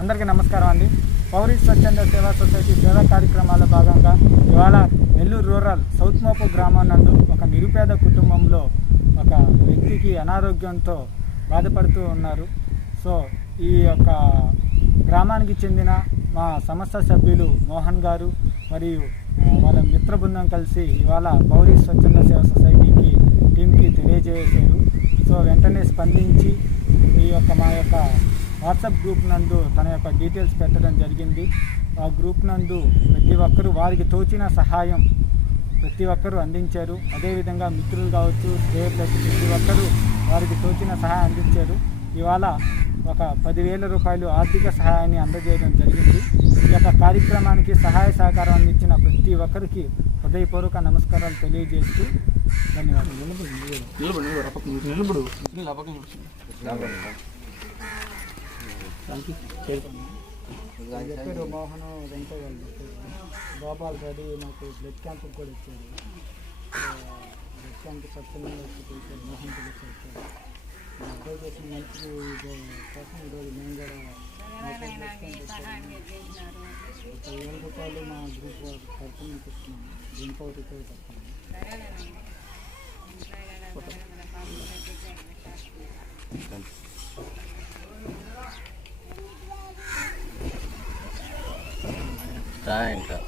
అందరికీ నమస్కారం అండి. పౌరి స్వచ్ఛంద సేవా సొసైటీ సేవా కార్యక్రమాల భాగంగా ఇవాళ నెల్లూరు రూరల్ సౌత్ మోపు గ్రామం నందు ఒక నిరుపేద కుటుంబంలో ఒక వ్యక్తికి అనారోగ్యంతో బాధపడుతూ ఉన్నారు. సో ఈ యొక్క గ్రామానికి చెందిన మా సంస్థ సభ్యులు మోహన్ గారు మరియు వాళ్ళ మిత్ర బృందం కలిసి ఇవాళ పౌరి స్వచ్ఛంద సేవా సొసైటీకి టీంకి తెలియజేశారు. సో వెంటనే స్పందించి ఈ యొక్క మా యొక్క వాట్సాప్ గ్రూప్ నందు తన యొక్క డీటెయిల్స్ పెట్టడం జరిగింది. ఆ గ్రూప్ నందు ప్రతి ఒక్కరూ వారికి తోచిన సహాయం ప్రతి ఒక్కరూ అందించారు. అదేవిధంగా మిత్రులు కావచ్చు స్నేహితులు ప్రతి ఒక్కరూ వారికి తోచిన సహాయం అందించారు. ఇవాళ ఒక పదివేల రూపాయలు ఆర్థిక సహాయాన్ని అందజేయడం జరిగింది. ఈ యొక్క కార్యక్రమానికి సహాయ సహకారం అందించిన ప్రతి ఒక్కరికి హృదయపూర్వక నమస్కారాలు తెలియజేస్తూ ధన్యవాదాలు. నిలబడు నిలబడు. నిలబడు. నిలబడు. అప్పకు చెప్పారు మోహన్ వెంకయ్య గారు. చెప్పారు గోపాల్ రెడ్డి నాకు బ్లడ్ క్యాంప్ కూడా ఇచ్చారు. బ్లడ్ క్యాంప్ స్వచ్ఛందంగా వచ్చి మోహన్ పిలిచి వచ్చారు మా అబ్బాయి కోసం మంచి ఇది కోసం ఈరోజు మేము కూడా ఒక వేల రూపాయలు మా గ్రూప్ వారి తరఫున ఇస్తున్నాము దీంతో ఒకటి తప్పండి ఇంకా.